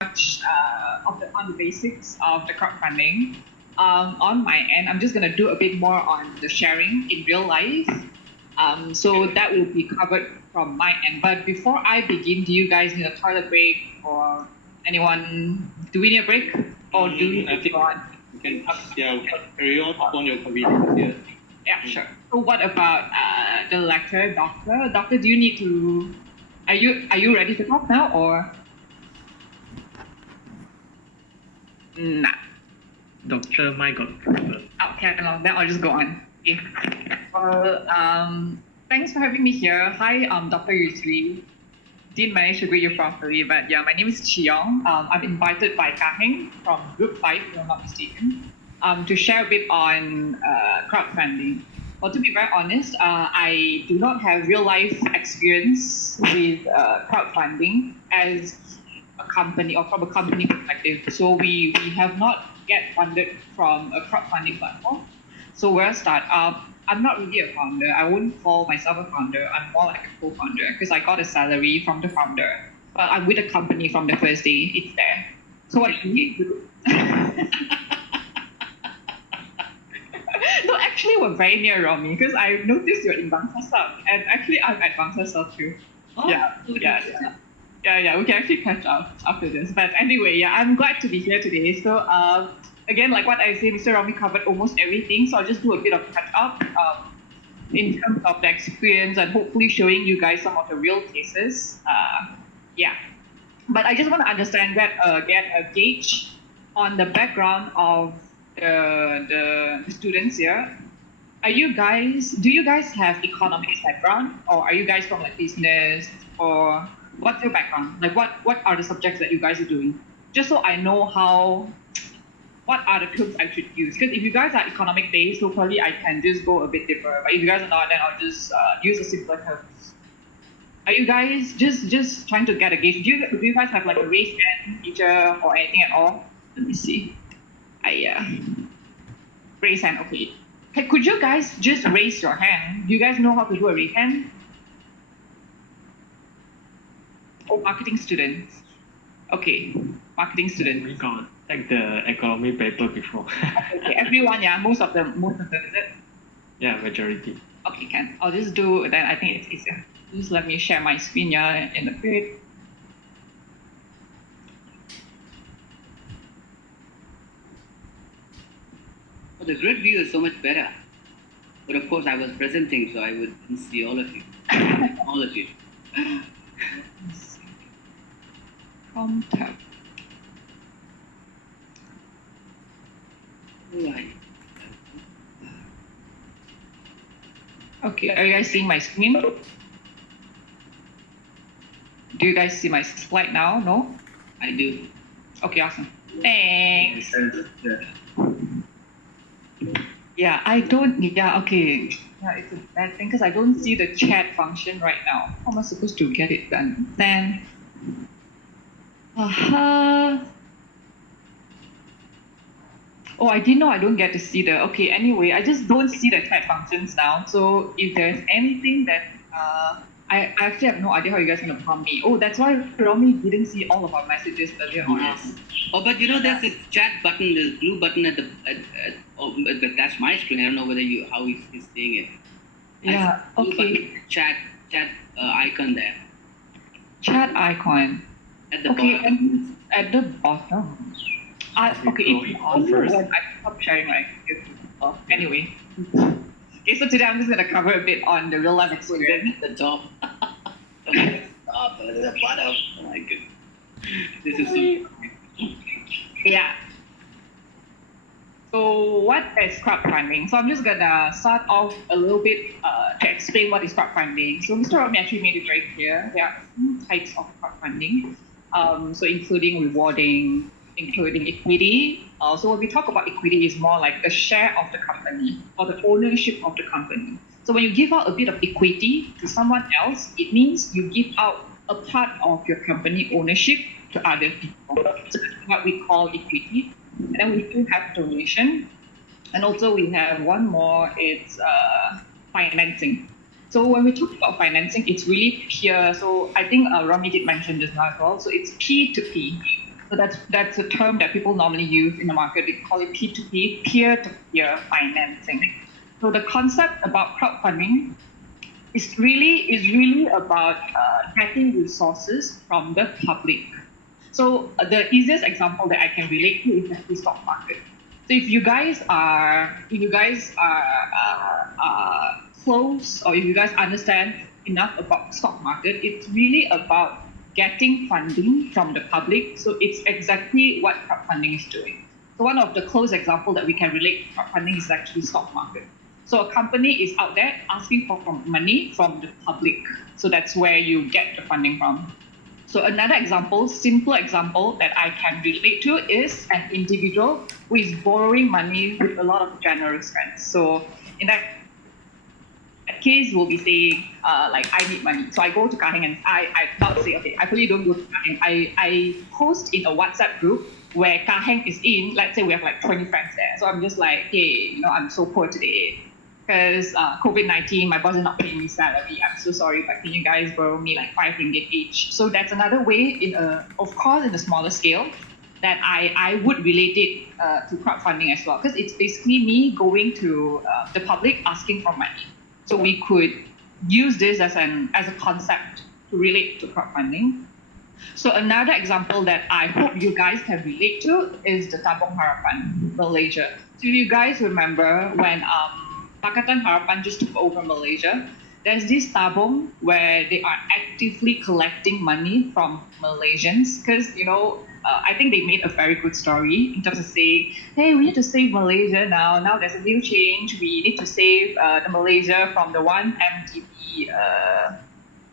much on the basics of the crowdfunding. On my end, I'm just going to do a bit more on the sharing in real life. So that will be covered from my end. But before I begin, do you guys need a toilet break or anyone? Do we need a break or do we I think go on? we can, yeah, we can carry on your convenience. Yeah, sure. So what about the lecturer, doctor? Doctor, do you need to? Are you ready to talk now or? Nah. Doctor, my got problem. Okay, no, then I'll just go on. Okay. Well, thanks for having me here. Hi, Dr. Yusri. Didn't manage to greet you properly, but yeah, my name is Chi Yong. I'm invited by Kaheng from Group 5, if I'm not mistaken, to share a bit on crowdfunding. Well, to be very honest, I do not have real-life experience with crowdfunding as a company or from a company perspective. So we have not yet funded from a crowdfunding platform. So we're a startup. I'm not really a founder. I wouldn't call myself a founder. I'm more like a co-founder because I got a salary from the founder. But I'm with the company from the first day it's there. So what do you do? No, actually, we're very near Romy because I noticed you're in Bangsa South, and actually, I'm at Bangsa South too. Oh, Yeah. We can actually catch up after this. But anyway, yeah, I'm glad to be here today. So, again, like what I said, Mr. Romy covered almost everything. So I'll just do a bit of catch up in terms of the experience and hopefully showing you guys some of the real cases. Yeah. But I just want to understand, get a gauge on the background of the students here. Do you guys have economics background, or are you guys from like business, or what's your background? Like what are the subjects that you guys are doing? Just so I know what are the terms I should use. Because if you guys are economic based, so probably I can just go a bit deeper. But if you guys are not, then I'll just use a simpler terms. Are you guys just trying to get a gauge? Do you guys have like a raise hand feature or anything at all? Let me see. Raise hand, okay. Could you guys just raise your hand? Do you guys know how to do a raise hand? Oh, marketing students. Okay, marketing students. We got like the economy paper before. Okay, everyone, yeah, most of them, is it? Yeah, majority. Okay, can. I'll just do, then I think it's easier. Just let me share my screen here in a bit. Oh, the grid view is so much better. But of course, I was presenting, so I wouldn't see all of you. All of you. Contact. Right. Okay, are you guys seeing my screen? Do you guys see my slide now? No? I do. Okay, awesome. Thanks. Yeah, I don't, yeah, okay. Yeah, it's a bad thing because I don't see the chat function right now. How am I supposed to get it done? Then, Oh, I didn't know I don't get to see okay, anyway, I just don't see the chat functions now. So if there's anything that, I actually have no idea how you guys are going to prompt me. Oh, that's why Romy didn't see all of our messages earlier on. Yes. Oh, but you know, there's a chat button, there's a blue button that's my screen. I don't know whether how he's seeing it. Yeah, Blue okay. button, chat icon there. Chat icon. At the Okay, bottom. and at the bottom. Okay, it's on first. I stopped sharing my anyway. Okay, so today I'm just going to cover a bit on the real life experience. The top. The top, the bottom. Oh my goodness. This is so... Yeah. So what is crowdfunding? So I'm just going to start off a little bit to explain what is crowdfunding. So Mr. Romy actually made it very clear. There are two types of crowdfunding. So including rewarding, including equity. So when we talk about equity, it's more like a share of the company or the ownership of the company. So when you give out a bit of equity to someone else, it means you give out a part of your company ownership to other people. So that's what we call equity. And then we do have donation. And also we have one more, it's financing. So when we talk about financing, it's really peer. So I think Romy did mention just now as well. So it's P2P. So that's a term that people normally use in the market. We call it P2P, peer-to-peer financing. So the concept about crowdfunding is really about getting resources from the public. So the easiest example that I can relate to is the stock market. So if you guys are close, or if you guys understand enough about stock market, it's really about getting funding from the public. So it's exactly what crowdfunding is doing. So one of the close example that we can relate to crowdfunding is actually stock market. So a company is out there asking for money from the public. So that's where you get the funding from. So another example, simple example that I can relate to is an individual who is borrowing money with a lot of generous friends. So in that case, we'll be saying, like, I need money. So I go to Kaheng and I not say, okay, I really don't go to Kaheng. I post in a WhatsApp group where Kaheng is in. Let's say we have like 20 friends there. So I'm just like, hey, I'm so poor today because COVID-19, my boss is not paying me salary. I'm so sorry, but can you guys borrow me like 5 ringgit each? So that's another way, of course, in a smaller scale, that I would relate it to crowdfunding as well, because it's basically me going to the public asking for money. So we could use this as a concept to relate to crowdfunding. So another example that I hope you guys can relate to is the Tabung Harapan, Malaysia. So if you guys remember when Pakatan Harapan just took over Malaysia, there's this tabung where they are actively collecting money from Malaysians because, I think they made a very good story in terms of saying, hey, we need to save Malaysia now. Now there's a new change. We need to save the Malaysia from the 1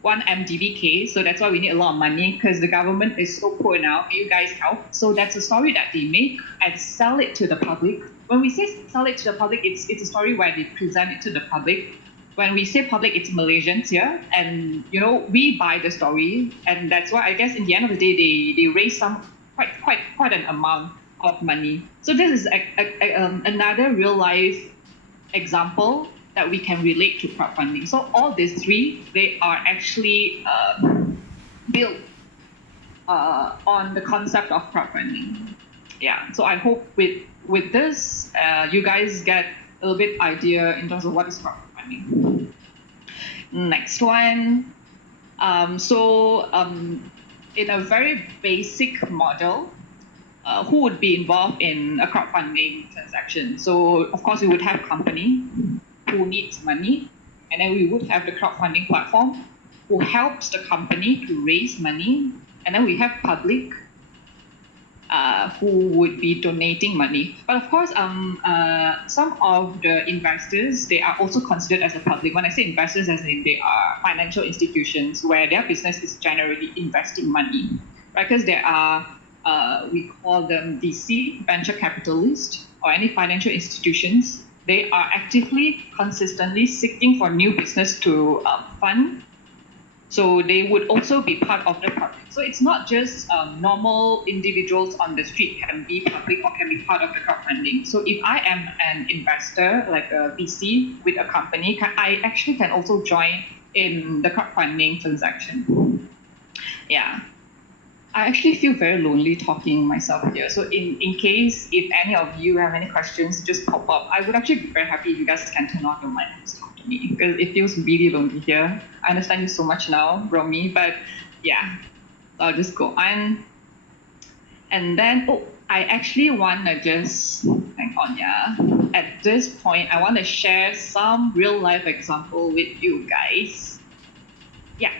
MDB case. So that's why we need a lot of money because the government is so poor now. Can you guys help? So that's a story that they make and sell it to the public. When we say sell it to the public, it's a story where they present it to the public. When we say public, it's Malaysians here, and we buy the story, and that's why I guess in the end of the day they raise some quite an amount of money. So this is another real life example that we can relate to crowdfunding. So all these three, they are actually built on the concept of crowdfunding. Yeah. So I hope with this, you guys get a little bit idea in terms of what is crowdfunding. Next one. In a very basic model, who would be involved in a crowdfunding transaction? So of course we would have company who needs money, and then we would have the crowdfunding platform who helps the company to raise money, and then we have public who would be donating money. But of course, some of the investors, they are also considered as a public. When I say investors, as in they are financial institutions where their business is generally investing money, right? Because there are, we call them VC, venture capitalists, or any financial institutions. They are actively, consistently seeking for new business to fund. So they would also be part of the public. So it's not just normal individuals on the street can be public or can be part of the crowdfunding. So if I am an investor, like a VC with a company, I actually can also join in the crowdfunding transaction. Yeah. I actually feel very lonely talking myself here. So in case if any of you have any questions, just pop up. I would actually be very happy if you guys can turn on your mic and talk to me because it feels really lonely here. I understand you so much now, Romy, but yeah, I'll just go on. And then, I actually want to just, hang on, yeah. At this point, I want to share some real life example with you guys. Yeah.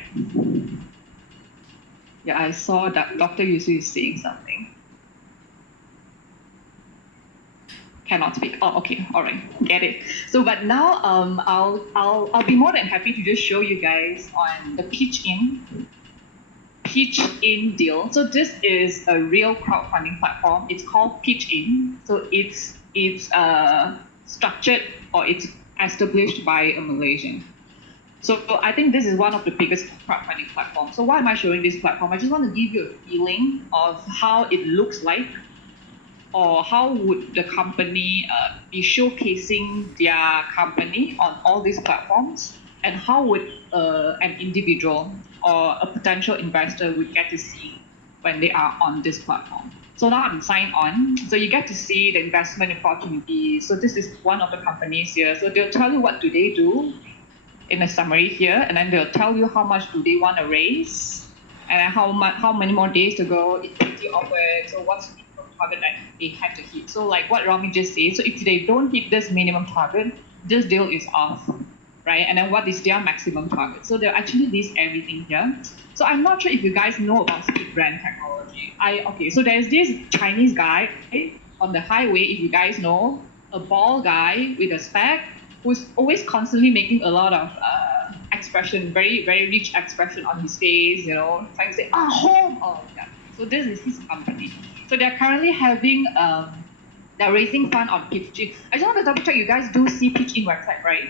Yeah, I saw that Dr. Yusu is saying something. Cannot speak. Oh, okay. All right. Get it. So, but now I'll be more than happy to just show you guys on the Pitch In deal. So this is a real crowdfunding platform. It's called Pitch In. So it's structured, or it's established by a Malaysian. So I think this is one of the biggest crowdfunding platforms. So why am I showing this platform? I just want to give you a feeling of how it looks like, or how would the company be showcasing their company on all these platforms, and how would an individual or a potential investor would get to see when they are on this platform. So now I'm signed on. So you get to see the investment opportunities. So this is one of the companies here. So they'll tell you what do they do in a summary here, and then they'll tell you how much do they want to raise, and then how many more days to go, equity offered, so what's the minimum target that they have to hit. So like what Romy just said, so if they don't hit this minimum target, this deal is off, right? And then what is their maximum target? So they'll actually list everything here. So I'm not sure if you guys know about speed brand technology. Okay, so there's this Chinese guy on the highway, if you guys know, a bald guy with a spec, who's always constantly making a lot of expression, very, very rich expression on his face, trying to say, home, yeah. So this is his company. So they're currently having, they're raising fund on Pitch. I just want to double check, you guys do see Pitch website, right?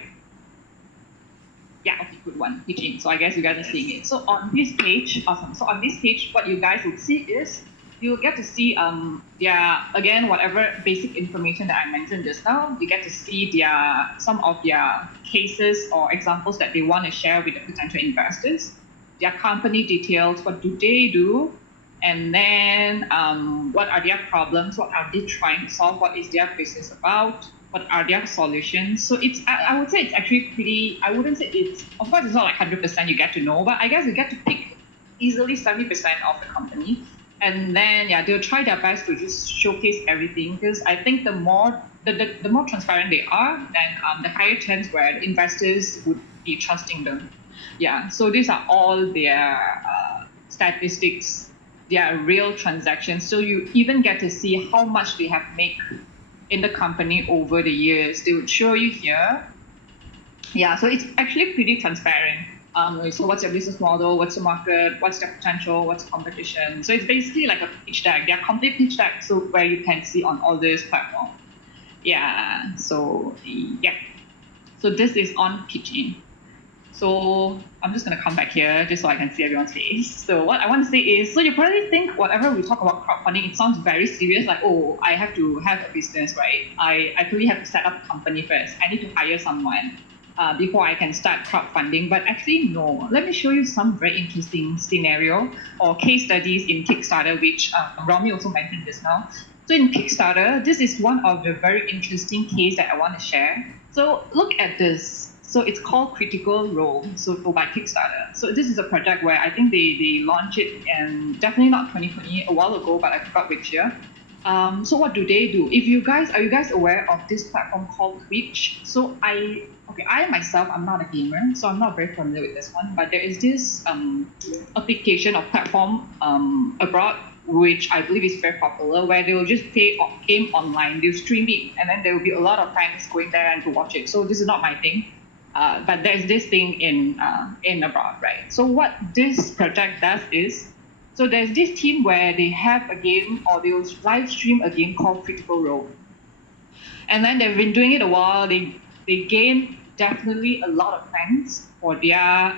Yeah, okay, good one, Pitch. So I guess you guys are seeing it. So on this page, awesome. So on this page, what you guys will see is, you'll get to see again, whatever basic information that I mentioned just now. You get to see some of their cases or examples that they want to share with the potential investors, their company details, what do they do, and then what are their problems, what are they trying to solve, what is their business about, what are their solutions. So I would say it's actually pretty, I wouldn't say of course it's not like 100% you get to know, but I guess you get to pick easily 70% of the company. And then, they'll try their best to just showcase everything, because I think the more transparent they are, then the higher chance where the investors would be trusting them. Yeah, so these are all their statistics, their real transactions. So you even get to see how much they have made in the company over the years. They would show you here. Yeah, so it's actually pretty transparent. So what's your business model, what's the market, what's the potential, what's the competition. So it's basically like a pitch deck. They're complete pitch deck, so where you can see on all this platform. Yeah, so So this is on pitching. So I'm just going to come back here just so I can see everyone's face. So what I want to say is, so you probably think whatever we talk about crowdfunding, it sounds very serious, like, oh, I have to have a business, right? I really have to set up a company first. I need to hire someone before I can start crowdfunding. But actually, no. Let me show you some very interesting scenario or case studies in Kickstarter, which Romy also mentioned just now. So in Kickstarter, this is one of the very interesting case that I want to share. So look at this. So it's called Critical Role, so by Kickstarter. So this is a project where I think they launched it in definitely not 2020, a while ago, but I forgot which year. So what do they do? Are you guys aware of this platform called Twitch? So I myself, I'm not a gamer, so I'm not very familiar with this one, but there is this application or platform abroad, which I believe is very popular, where they will just play game online, they'll stream it, and then there will be a lot of fans going there and to watch it. So this is not my thing, but there's this thing in abroad, right? So what this project does is, so there's this team where they have a game, or they'll live stream a game called Critical Role. And then they've been doing it a while. They gain definitely a lot of fans for their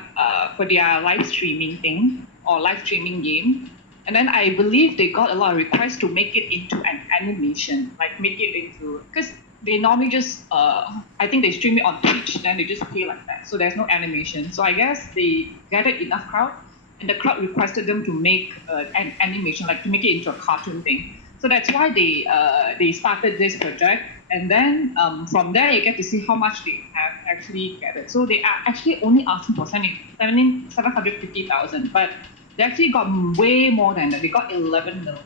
live streaming thing or live streaming game. And then I believe they got a lot of requests to make it into an animation, like make it into, because they normally just, I think they stream it on Twitch, then they just play like that. So there's no animation. So I guess they gathered enough crowd, and the crowd requested them to make an animation, like to make it into a cartoon thing. So that's why they started this project. And then from there, you get to see how much they have actually gathered. So they are actually only asking for 750,000, but they actually got way more than that. They got 11 million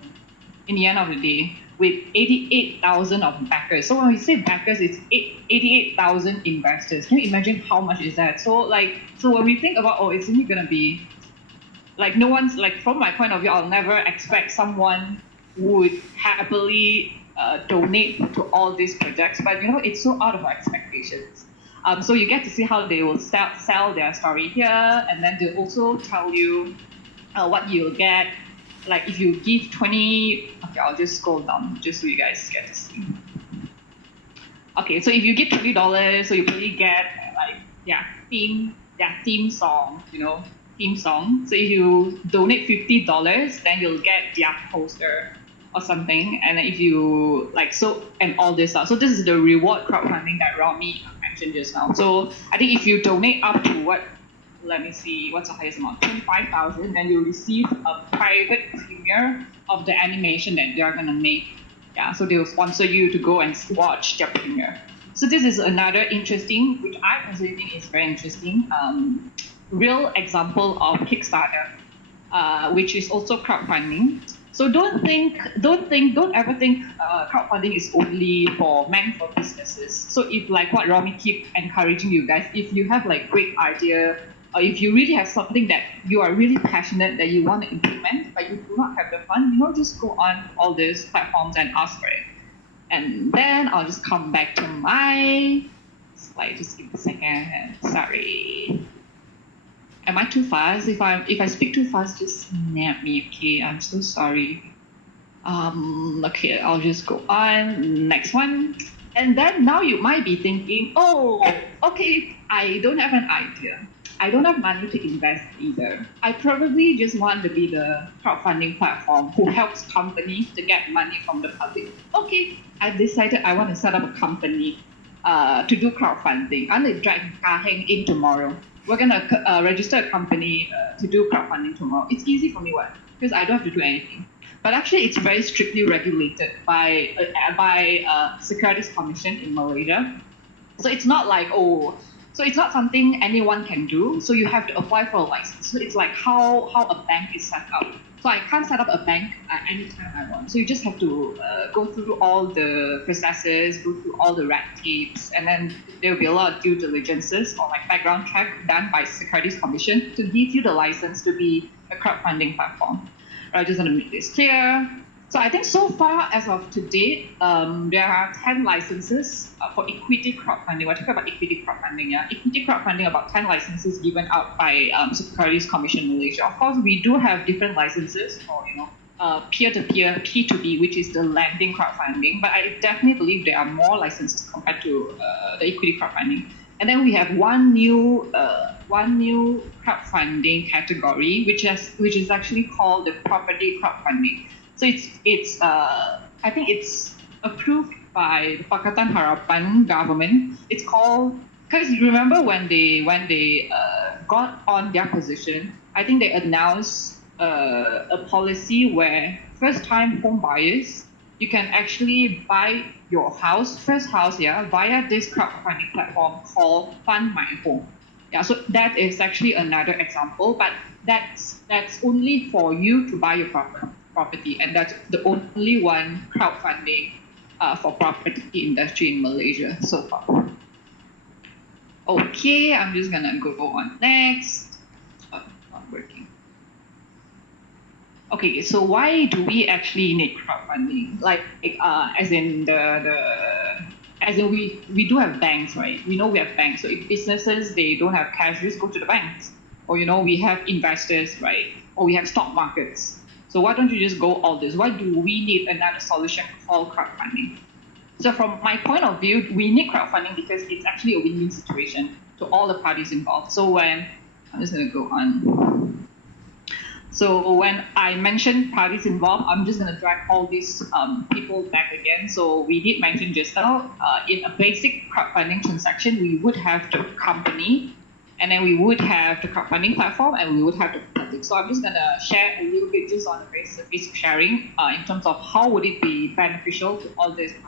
in the end of the day, with 88,000 of backers. So when we say backers, it's 88,000 investors. Can you imagine how much is that? So when we think about, it's only gonna be, like, no one's, like, from my point of view, I'll never expect someone would happily donate to all these projects, but it's so out of our expectations. So you get to see how they will sell their story here, and then they'll also tell you what you'll get. Like if you give 20, okay, I'll just scroll down just so you guys get to see. Okay, so if you give $20, so you probably get their theme song, theme song. So if you donate $50, then you'll get their poster or something. And then if you and all this stuff. So this is the reward crowdfunding that Romy mentioned just now. So I think if you donate up to let me see, what's the highest amount? 25,000. Then you'll receive a private premiere of the animation that they're gonna make. Yeah, so they'll sponsor you to go and watch their premiere. So this is another interesting, which I personally think is very interesting, real example of Kickstarter, which is also crowdfunding. So don't ever think crowdfunding is only meant for businesses. So if like what Romy keep encouraging you guys, if you have like great idea, or if you really have something that you are really passionate that you want to implement, but you do not have the fund, just go on all these platforms and ask for it. And then I'll just come back to my slide. Just give me a second. Sorry. Am I too fast? If I speak too fast, just snap me, okay? I'm so sorry. Okay, I'll just go on. Next one. And then now you might be thinking, oh, okay, I don't have an idea. I don't have money to invest either. I probably just want to be the crowdfunding platform who helps companies to get money from the public. Okay, I decided I want to set up a company to do crowdfunding. I'm going to drag Kaheng in tomorrow. We're going to register a company to do crowdfunding tomorrow. It's easy for me, what? Because I don't have to do anything. But actually, it's very strictly regulated by Securities Commission in Malaysia. So it's not like, so it's not something anyone can do. So you have to apply for a license. So it's like how a bank is set up. So I can't set up a bank anytime I want. So you just have to go through all the processes, go through all the red tapes, and then there will be a lot of due diligences or like background check done by Securities Commission to give you the license to be a crowdfunding platform. I just want to make this clear. So I think so far, as of today, there are 10 licenses for equity crowdfunding. We're talking about equity crowdfunding, yeah? Equity crowdfunding, about 10 licenses given out by Securities Commission Malaysia. Of course, we do have different licenses for, peer-to-peer, P2P, which is the lending crowdfunding. But I definitely believe there are more licenses compared to the equity crowdfunding. And then we have one new crowdfunding category, which is actually called the property crowdfunding. So it's I think it's approved by the Pakatan Harapan government. It's called, because you remember when they got on their position, I think they announced a policy where first-time home buyers, you can actually buy your first house, via this crowdfunding platform called Fund My Home. Yeah, so that is actually another example, but that's only for you to buy your property, and that's the only one crowdfunding for property industry in Malaysia so far. Okay, I'm just gonna go on next. Oh, not working. Okay, so why do we actually need crowdfunding? Like, as in we do have banks, right? We know we have banks. So if businesses, they don't have cash, just go to the banks. Or, we have investors, right? Or we have stock markets. So why don't you just go all this? Why do we need another solution called crowdfunding? So from my point of view, we need crowdfunding because it's actually a win-win situation to all the parties involved. So I'm just going to go on. So when I mention parties involved, I'm just going to drag all these people back again. So we did mention just now, in a basic crowdfunding transaction, we would have the company, and then we would have the crowdfunding platform, and we would have the public. So I'm just going to share a little bit just on the very surface sharing in terms of how would it be beneficial to all these parties.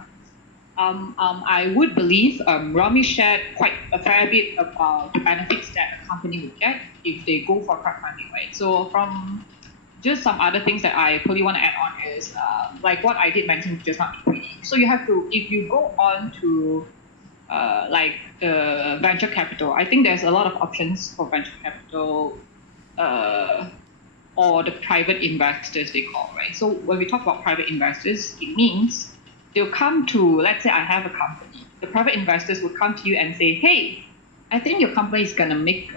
I would believe Romy shared quite a fair bit about the benefits that a company would get if they go for crowdfunding, right? So from just some other things that I probably want to add on is like what I did mention just now. So you have to, if you go on to like the venture capital, I think there's a lot of options for venture capital or the private investors they call, right? So when we talk about private investors, it means they'll come to, let's say I have a company. The private investors will come to you and say, hey, I think your company is going to make,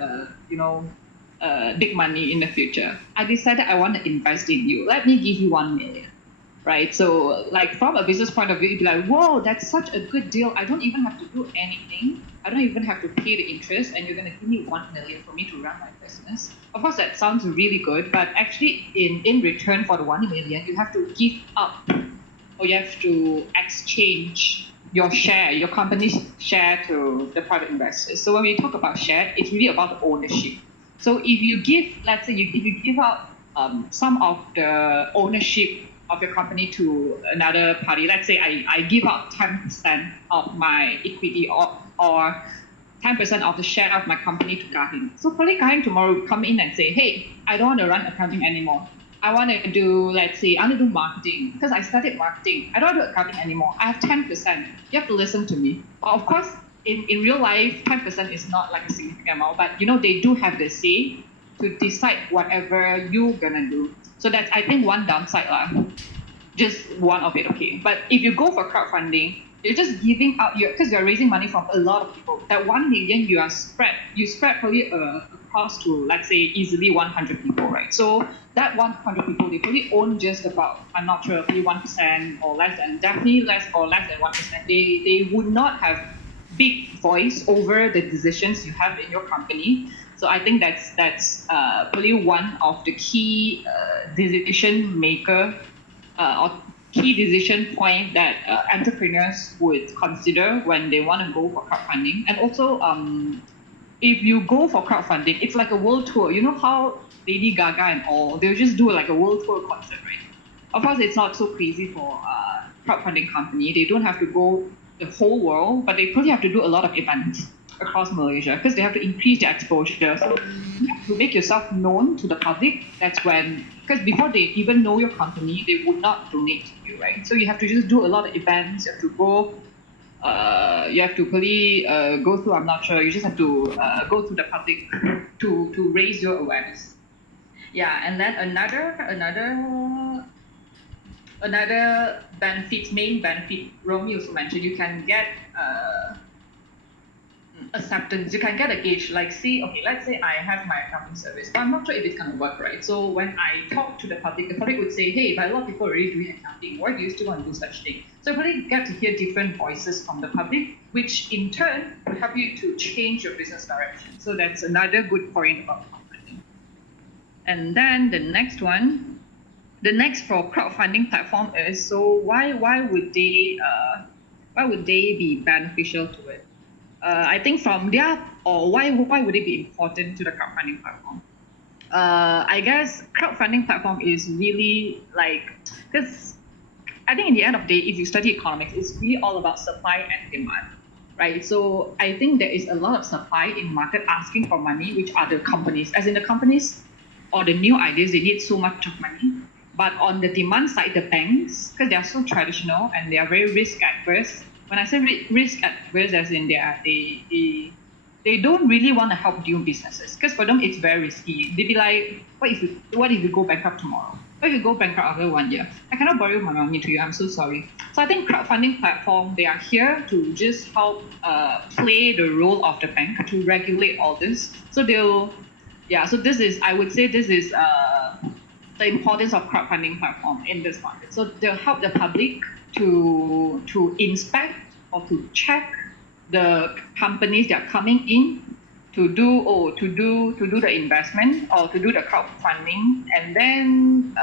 big money in the future. I decided I want to invest in you. Let me give you 1 million, right? So like from a business point of view, you'd be like, whoa, that's such a good deal. I don't even have to do anything. I don't even have to pay the interest, and you're going to give me 1 million for me to run my business. Of course, that sounds really good, but actually in return for the 1 million, you have to give up, or you have to exchange your share, your company's share, to the private investors. So when we talk about share, it's really about the ownership. So if you give, let's say, if you give out some of the ownership of your company to another party, let's say I give out 10% of my equity or 10% of the share of my company to Kahin. So probably Kahin tomorrow will come in and say, hey, I don't want to run accounting anymore. I want to do, let's say, I want to do marketing because I studied marketing. I don't want to do accounting anymore. I have 10%. You have to listen to me. But of course, in real life, 10% is not like a significant amount, but they do have the say to decide whatever you're gonna do. So that's, I think, one downside lah. Just one of it, okay. But if you go for crowdfunding, you're just giving out because you're raising money from a lot of people. That 1 million you spread probably across to, let's say, easily 100 people, right? So that 100 people, they probably own just about, I'm not sure, maybe 1% or less than, definitely less or less than 1%. They would not have big voice over the decisions you have in your company. So I think that's probably one of the key decision maker or key decision point that entrepreneurs would consider when they want to go for crowdfunding. And also, if you go for crowdfunding, it's like a world tour. You know how Lady Gaga and all, they'll just do like a world tour concert, right? Of course, it's not so crazy for crowdfunding company. They don't have to go the whole world, but they probably have to do a lot of events across Malaysia because they have to increase their exposure. So to make yourself known to the public, that's when, because before they even know your company, they would not donate to you, right? So you have to just do a lot of events. You have to go, you have to probably go through, I'm not sure, you just have to go to the public to raise your awareness. Yeah, and then another benefit, main benefit, Romy also mentioned, you can get acceptance. You can get a gauge, like, see, okay, let's say I have my accounting service, but I'm not sure if it's going to work, right? So when I talk to the public would say, hey, but a lot of people are already doing accounting. Why do you still want to do such thing? So you probably get to hear different voices from the public, which in turn will help you to change your business direction. So that's another good point about crowdfunding. And then the next for crowdfunding platform is, so why would they be beneficial to it? I think from why would it be important to the crowdfunding platform? I guess crowdfunding platform is really because I think in the end of the day, if you study economics, it's really all about supply and demand, right? So I think there is a lot of supply in market asking for money, which are the companies, as in the companies or the new ideas, they need so much of money. But on the demand side, the banks, because they are so traditional and they are very risk adverse. When I say risk adverse, as in they don't really want to help new businesses because for them it's very risky. They'd be like, what if you go bankrupt tomorrow? What if you go bankrupt after 1 year? I cannot borrow my money to you. I'm so sorry. So I think crowdfunding platform, they are here to just help play the role of the bank to regulate all this. So so this is, I would say, this is the importance of crowdfunding platform in this market. So they'll help the public to inspect or to check the companies that are coming in to do the investment or to do the crowdfunding, and then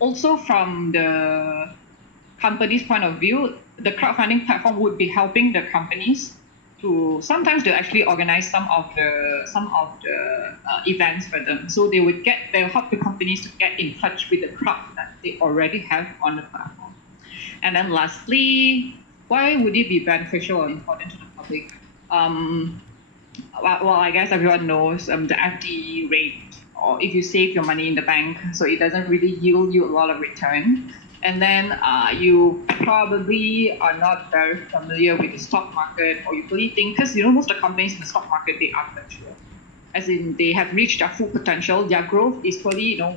also from the company's point of view, the crowdfunding platform would be helping the companies to, sometimes they'll actually organize some of the events for them. So they'll help the companies to get in touch with the crowd that they already have on the platform. And then lastly, why would it be beneficial or important to the public? Well, I guess everyone knows the FD rate, or if you save your money in the bank, so it doesn't really yield you a lot of return. And then you probably are not very familiar with the stock market, or you probably think, because most of the companies in the stock market, they are mature. As in, they have reached their full potential. Their growth is probably, their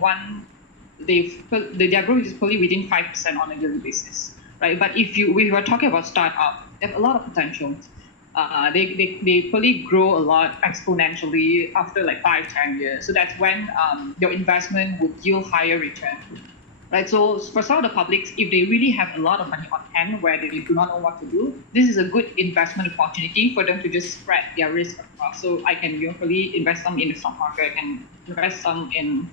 growth is probably within 5% on a yearly basis, right? But if we were talking about startup, they have a lot of potential. They probably grow a lot exponentially after like 5-10 years. So that's when your investment would yield higher return. Right, so for some of the publics, if they really have a lot of money on hand where they do not know what to do, this is a good investment opportunity for them to just spread their risk across. So I can usually invest some in the stock market, I can invest some in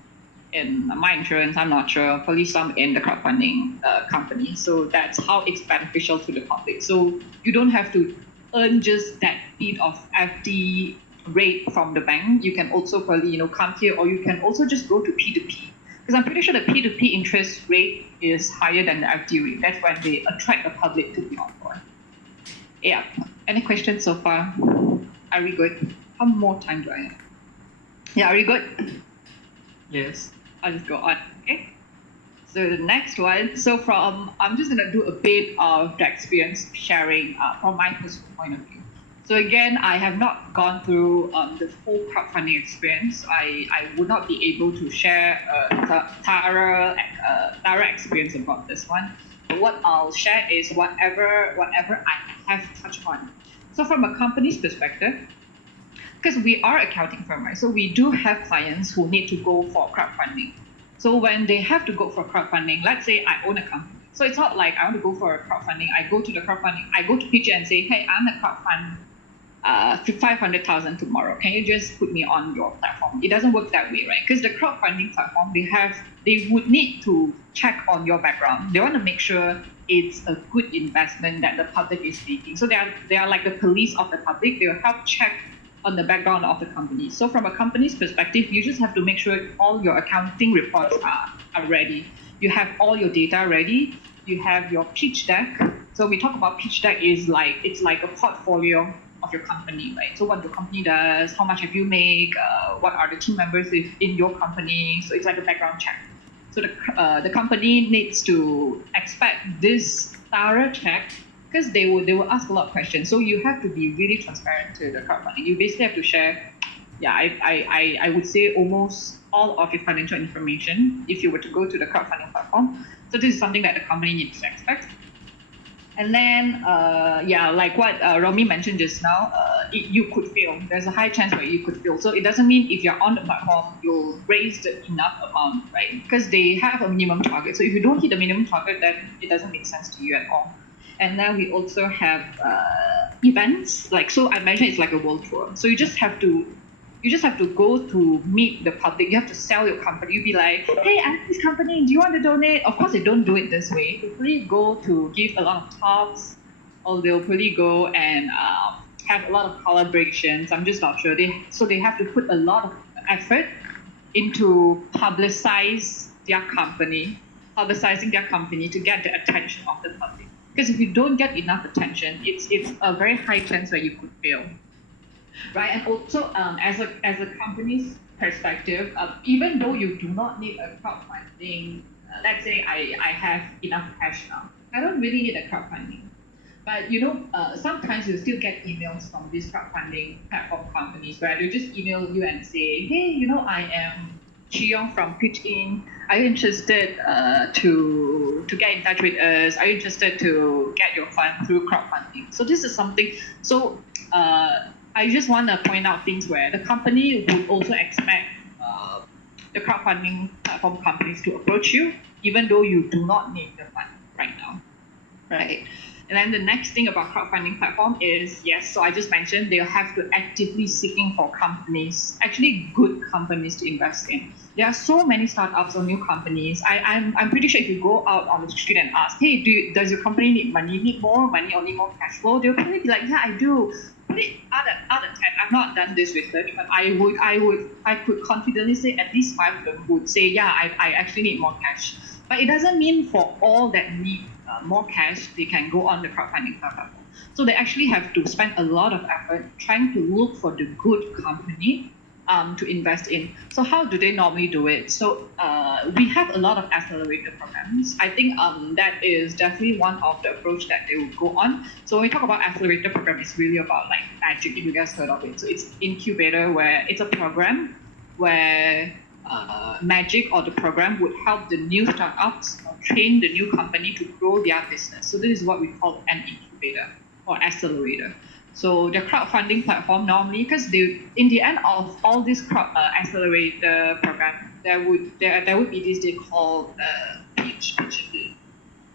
my insurance, I'm not sure, probably some in the crowdfunding company. So that's how it's beneficial to the public. So you don't have to earn just that bit of FD rate from the bank, you can also probably come here, or you can also just go to P2P. Because I'm pretty sure the P2P interest rate is higher than the FD rate. That's when they attract the public to be on board. Yeah. Any questions so far? Are we good? How more time do I have? Yeah, are we good? Yes. I'll just go on. Okay. So the next one. So I'm just gonna do a bit of the experience sharing from my personal point of view. So again, I have not gone through the full crowdfunding experience. I would not be able to share a thorough experience about this one. But what I'll share is whatever I have touched on. So from a company's perspective, because we are an accounting firm, right? So we do have clients who need to go for crowdfunding. So when they have to go for crowdfunding, let's say I own a company. So it's not like I want to go for a crowdfunding. I go to the crowdfunding. I go to pitch and say, hey, I'm a crowdfund 500,000 tomorrow. Can you just put me on your platform? It doesn't work that way, right? Because the crowdfunding platform, they would need to check on your background. They want to make sure it's a good investment that the public is making. So they are like the police of the public. They will help check on the background of the company. So from a company's perspective, you just have to make sure all your accounting reports are ready. You have all your data ready. You have your pitch deck. So we talk about pitch deck it's like a portfolio of your company, right? So what your company does, how much have you make, what are the team members in your company. So it's like a background check. So the company needs to expect this thorough check because they will ask a lot of questions. So you have to be really transparent to the crowdfunding. You basically have to share, I would say almost all of your financial information if you were to go to the crowdfunding platform. So this is something that the company needs to expect. And then, like what Romy mentioned just now, you could fail. There's a high chance where you could fail. So it doesn't mean if you're on the platform, you'll raise enough amount, right? Because they have a minimum target. So if you don't hit the minimum target, then it doesn't make sense to you at all. And then we also have events. So I mentioned it's like a world tour. So you just have to go to meet the public. You have to sell your company. You'll be like, hey, I have this company. Do you want to donate? Of course, they don't do it this way. They probably go to give a lot of talks, or they'll probably go and have a lot of collaborations. I'm just not sure. They have to put a lot of effort into publicizing their company to get the attention of the public. Because if you don't get enough attention, it's a very high chance that you could fail. Right, and also as a company's perspective, even though you do not need a crowdfunding, let's say I have enough cash now, I don't really need a crowdfunding. But sometimes you still get emails from these crowdfunding platform companies where they just email you and say, hey, I am Chi Yong from Pitch In. Are you interested to get in touch with us? Are you interested to get your fund through crowdfunding? So this is something. So I just want to point out things where the company would also expect the crowdfunding platform companies to approach you, even though you do not need the fund right now, right? And then the next thing about crowdfunding platform is, yes, so I just mentioned they'll have to actively seeking for companies, actually good companies to invest in. There are so many startups or new companies. I'm pretty sure if you go out on the street and ask, hey, does your company need money, need more money, or need more cash flow? They'll probably be like, yeah, I do. Other 10, I've not done this research, but I could confidently say at least 5 of them would say, yeah, I actually need more cash. But it doesn't mean for all that need more cash, they can go on the crowdfunding platform. So they actually have to spend a lot of effort trying to look for the good company to invest in. So how do they normally do it? So we have a lot of accelerator programs. I think that is definitely one of the approach that they will go on. So when we talk about accelerator program, it's really about like Magic, if you guys heard of it. So it's incubator, where it's a program where Magic or the program would help the new startups or train the new company to grow their business. So this is what we call an incubator or accelerator. So the crowdfunding platform normally, because in the end of all this accelerator program, there would be this they call pitch.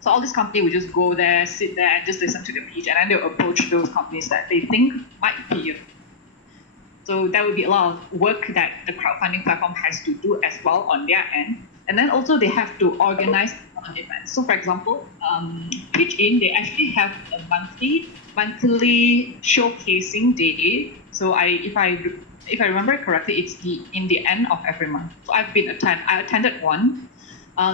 So all this company would just go there, sit there, and just listen to the pitch, and then they'll approach those companies that they think might be. So that would be a lot of work that the crowdfunding platform has to do as well on their end. And then also they have to organize events. So, for example, Pitch In, they actually have a monthly showcasing day. So, if I remember correctly, it's in the end of every month. So, I attended one.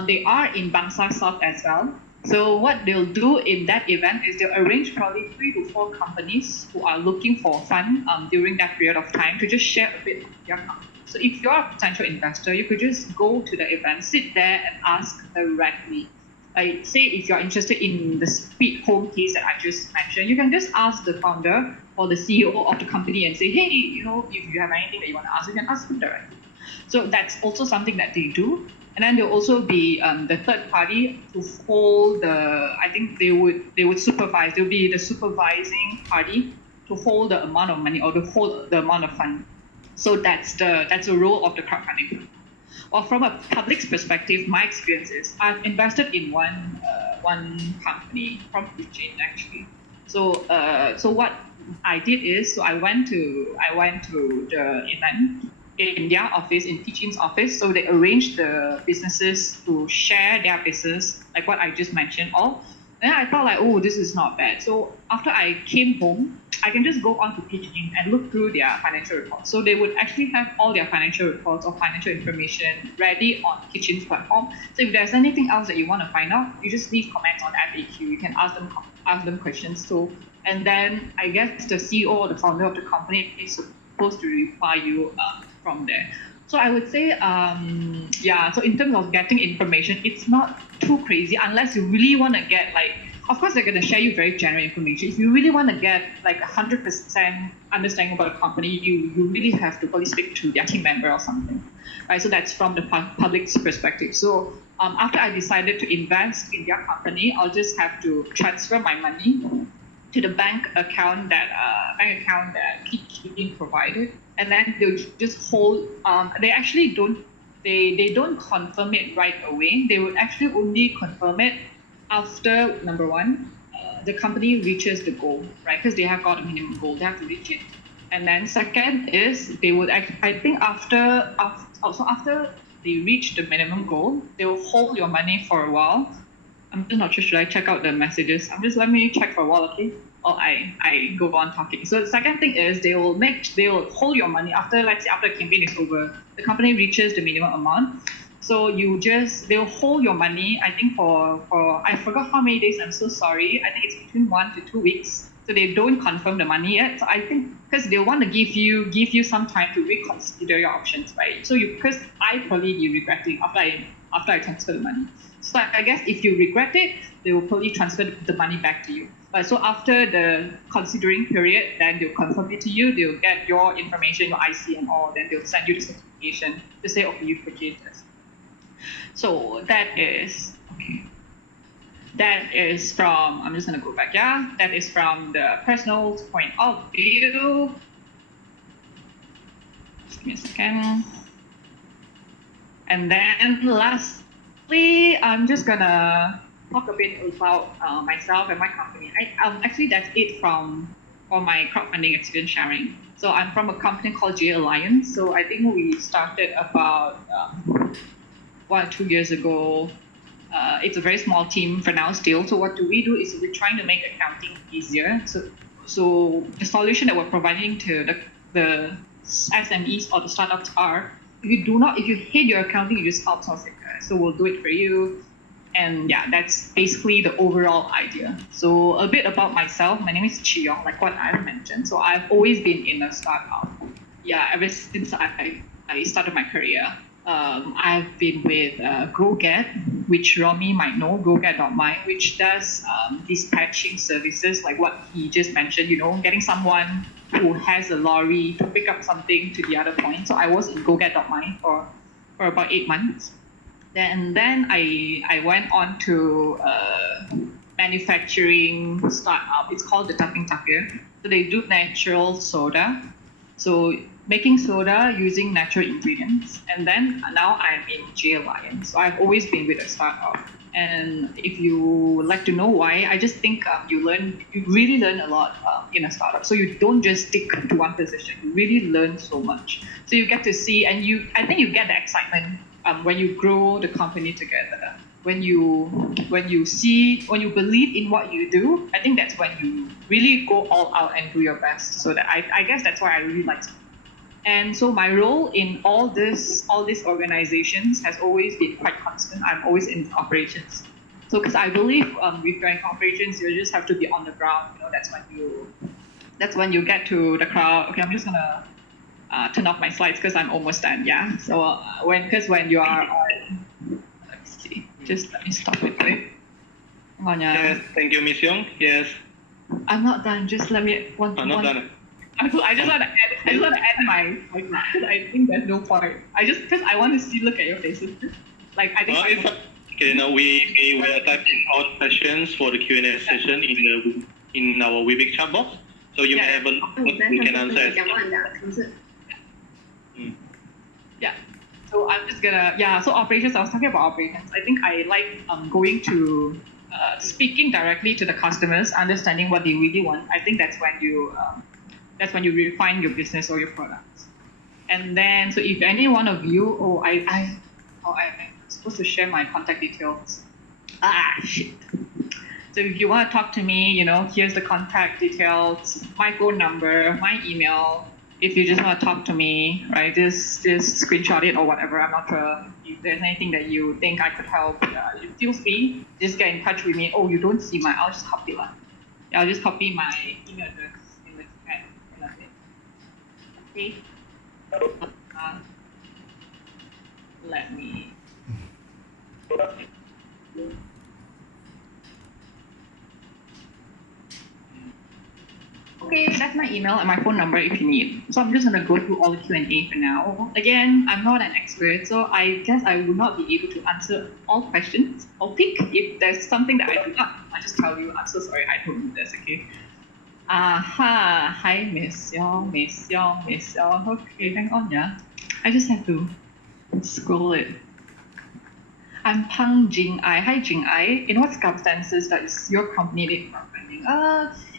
They are in Bangsa South as well. So what they'll do in that event is they'll arrange probably 3 to 4 companies who are looking for fund during that period of time to just share a bit of their company. So if you're a potential investor, you could just go to the event, sit there and ask directly. Like say if you're interested in the speed home case that I just mentioned, you can just ask the founder or the CEO of the company and say, hey, if you have anything that you want to ask, you can ask them directly. So that's also something that they do. And then there'll also be the third party to hold I think they would supervise. They'll be the supervising party to hold the amount of money or to hold the amount of fund. So that's the role of the crowdfunding. Or from a public's perspective, my experience is I've invested in one company from Eugene actually. So what I did is I went to the event in their office, in Teaching's office. So they arranged the businesses to share their business, like what I just mentioned all. Then I thought like, oh, this is not bad. So after I came home, I can just go on to Teaching and look through their financial reports. So they would actually have all their financial reports or financial information ready on Teaching's platform. So if there's anything else that you want to find out, you just leave comments on FAQ. You can ask them questions. So, and then I guess the CEO or the founder of the company is supposed to reply you from there. So I would say, so in terms of getting information, it's not too crazy unless you really want to get of course they're going to share you very general information. If you really want to get 100% understanding about a company, you really have to probably speak to their team member or something, right? So that's from the public's perspective. So after I decided to invest in their company, I'll just have to transfer my money to the bank account that Keating provided, and then they'll just hold. They actually don't. They don't confirm it right away. They would actually only confirm it after number one, the company reaches the goal, right? Because they have got a minimum goal, they have to reach it. And then second is they would I think after they reach the minimum goal, they will hold your money for a while. I'm just not sure, should I check out the messages? Let me check for a while, okay? Or I go on talking. So the second thing is they will hold your money after, let's say after the campaign is over, the company reaches the minimum amount. So they'll hold your money, I think for I forgot how many days, I'm so sorry. I think it's between 1 to 2 weeks. So they don't confirm the money yet. So I think because they want to give you some time to reconsider your options, right? So because I probably be regretting after I transfer the money. So I guess if you regret it, they will probably transfer the money back to you. So after the considering period, then they'll confirm it to you. They'll get your information, your IC and all. Then they'll send you the certification to say, okay, you purchased this. So that is from, I'm just going to go back, that is from the personal point of view. Just give me a second. And then lastly, I'm just going to talk a bit about myself and my company. Actually, that's it for my crowdfunding experience sharing. So I'm from a company called J Alliance. So I think we started about 1 or 2 years ago. It's a very small team for now still. So what do? Is we're trying to make accounting easier. So the solution that we're providing to the SMEs or the startups are, if you hate your accounting, you just outsource it. So we'll do it for you. And that's basically the overall idea. So a bit about myself. My name is Chi Yong, like what I've mentioned. So I've always been in a startup. Ever since I started my career. I've been with GoGet, which Romy might know, GoGet.my, which does dispatching services like what he just mentioned, getting someone who has a lorry to pick up something to the other point. So I was in GoGet.my for about 8 months. Then I went on to manufacturing startup. It's called the Tapping Tapir. So they do natural soda. So making soda using natural ingredients. And then now I'm in J Alliance. So I've always been with a startup. And if you would like to know why, I just think you really learn a lot in a startup. So you don't just stick to one position. You really learn so much. So you get to see, and I think you get the excitement when you grow the company together, when you believe in what you do, I think that's when you really go all out and do your best. So that I guess that's why I really like it. And so my role in all these organizations has always been quite constant. I'm always in operations. So because I believe if you're in operations, you just have to be on the ground. You know, that's when you get to the crowd. Okay, I'm just gonna turn off my slides because I'm almost done. Yeah. So when you are on, let me see. Just let me stop it. Wait. Hang on, yeah. Yes, thank you, Ms. Yong. Yes. I'm not done. Just let me Not done. I just want to add my because I think there's no point. Because I want to look at your faces. Like I think. Okay, now we are typing out questions for the Q&A session in our Webex chat box. So you may have a look. We can answer as Yeah. So I'm just gonna So operations. I was talking about operations. I think I like going to speaking directly to the customers, understanding what they really want. I think that's when you refine your business or your products. And then, so if any one of you, I'm supposed to share my contact details. Shit. So if you want to talk to me, here's the contact details, my phone number, my email. If you just want to talk to me, right, just screenshot it or whatever. I'm not sure if there's anything that you think I could help. Feel free, just get in touch with me. Oh, you don't see I'll just copy one. I'll just copy my email address. Okay. Let me. Okay, that's my email and my phone number if you need. So I'm just gonna go through all the Q&A for now. Again, I'm not an expert, so I guess I will not be able to answer all questions. I'll pick if there's something that I do not. I'll just tell you. I'm so sorry I don't do this. Okay. Hi, Ms. Yong. Okay, hang on, yeah. I just have to scroll it. I'm Pang Jing Ai. Hi, Jing Ai. In what circumstances does your company need crowdfunding?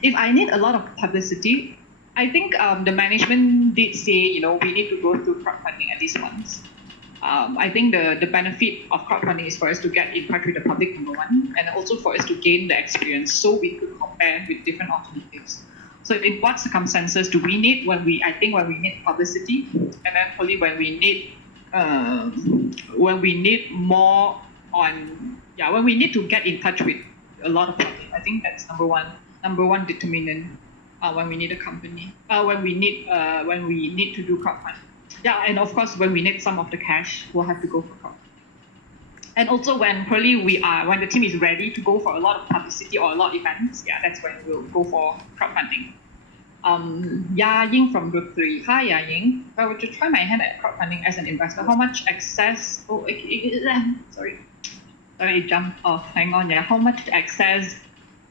If I need a lot of publicity, I think the management did say, we need to go through crowdfunding at least once. I think the benefit of crowdfunding is for us to get in touch with the public, number one, and also for us to gain the experience so we could compare with different alternatives. So in what circumstances do we need when we need publicity, and then probably when we need more when we need to get in touch with a lot of public. I think that's number one determinant when we need a company, when we need to do crowdfunding. Yeah, and of course, when we need some of the cash, we'll have to go for crowdfunding. And also when the team is ready to go for a lot of publicity or a lot of events, that's when we'll go for crowdfunding. Ya Ying from Group 3. Hi, Ya Ying. If I were to try my hand at crowdfunding as an investor, how much access... sorry, it jumped off. Hang on, yeah. How much access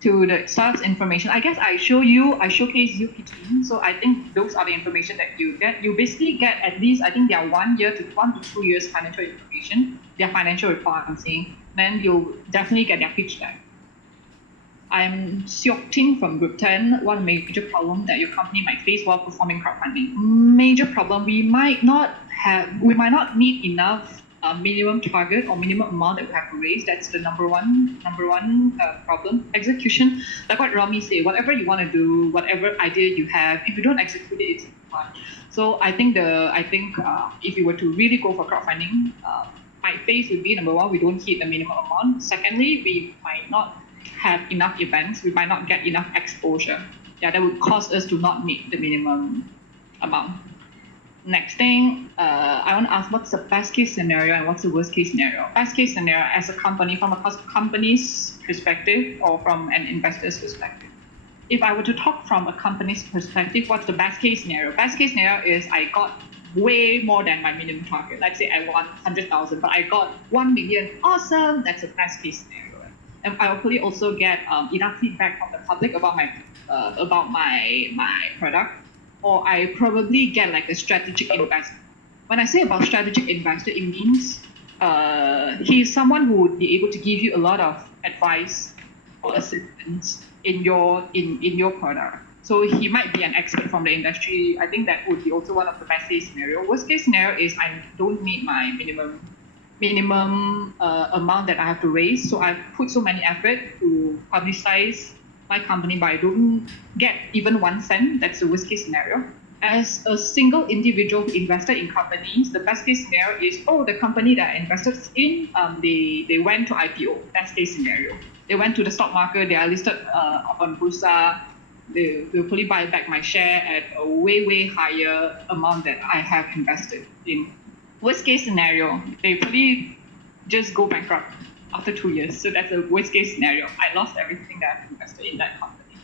to the sales information? I guess I showcase you team. So I think those are the information that you get. You basically get at least, I think, their 1 to 2 years financial information, their financial report, I'm saying. Then you'll definitely get their pitch deck. I'm Seok Ting from Group 10. One major problem that your company might face while performing crowdfunding. Major problem, we might not need enough minimum target or minimum amount that we have to raise. That's the number one problem. Execution, like what Rami said, whatever you want to do, whatever idea you have, if you don't execute it, it's fun. So I think if you were to really go for crowdfunding, my phase would be number one, we don't hit the minimum amount. Secondly, we might not have enough events, we might not get enough exposure. That would cause us to not meet the minimum amount. Next thing, I want to ask, what's the best case scenario and what's the worst case scenario? Best case scenario as a company, from a company's perspective or from an investor's perspective. If I were to talk from a company's perspective, what's the best case scenario? Best case scenario is I got way more than my minimum target. Let's say I want 100,000, but I got 1 million. Awesome, that's the best case scenario. And I will probably also get enough feedback from the public about my product, or I probably get like a strategic investor. When I say about strategic investor, it means he's someone who would be able to give you a lot of advice or assistance in your product. So he might be an expert from the industry. I think that would be also one of the best case scenario. Worst case scenario is I don't meet my minimum minimum amount that I have to raise. So I've put so many effort to publicize my company, but I don't get even 1 cent. That's the worst case scenario. As a single individual who invested in companies, the best case scenario is, the company that I invested in, they went to IPO. Best case scenario. They went to the stock market. They are listed on Bursa. They'll probably buy back my share at a way, way higher amount that I have invested in. Worst case scenario, they probably just go bankrupt after 2 years. So that's a worst case scenario. I lost everything that I've invested in that company.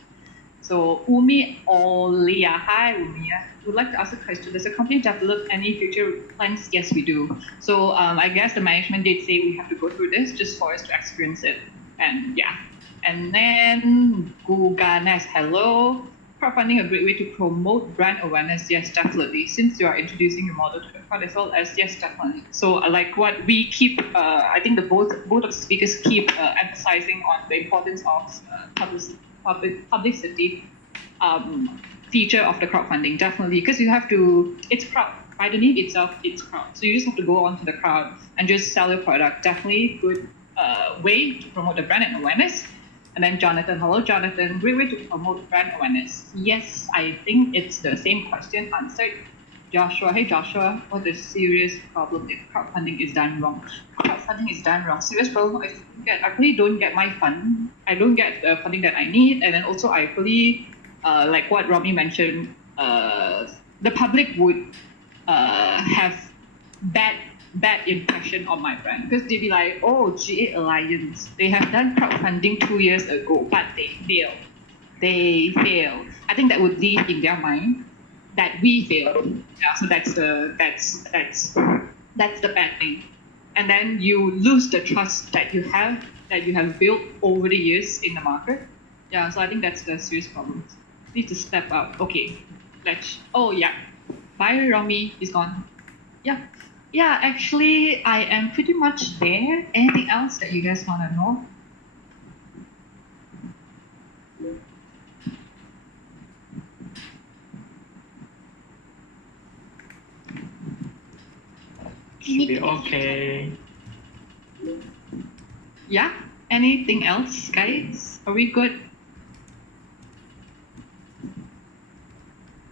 So Umi Olia, hi Umi. I would like to ask a question. Does the company develop any future plans? Yes, we do. So I guess the management did say we have to go through this just for us to experience it. And yeah. And then Guganes, hello. Crowdfunding a great way to promote brand awareness? Yes, definitely. Since you are introducing your model to the crowd as well as, yes, definitely. So like what we keep, I think the both of the speakers keep emphasizing on the importance of publicity feature of the crowdfunding, definitely, because you have to, it's crowd. By the name itself, it's crowd. So you just have to go onto the crowd and just sell your product. Definitely good way to promote the brand and awareness. And then Jonathan, hello Jonathan, great way to promote brand awareness. Yes, I think it's the same question answered. Joshua, hey Joshua, what's the serious problem if crowdfunding is done wrong? Crowdfunding is done wrong. Serious problem I really don't get my fund. I don't get the funding that I need. And then also I really, like what Romy mentioned, the public would have bad impression on my brand because they'd be like, G8 Alliance, they have done crowdfunding 2 years ago, but they failed. I think that would leave in their mind that we failed. Yeah, so that's the bad thing. And then you lose the trust that you have built over the years in the market. Yeah, so I think that's the serious problem. Need to step up. Okay, bye Romy is gone. Yeah, actually, I am pretty much there. Anything else that you guys want to know? Should be okay. Yeah, anything else, guys? Are we good?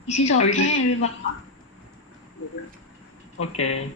Is it okay, everyone? Okay.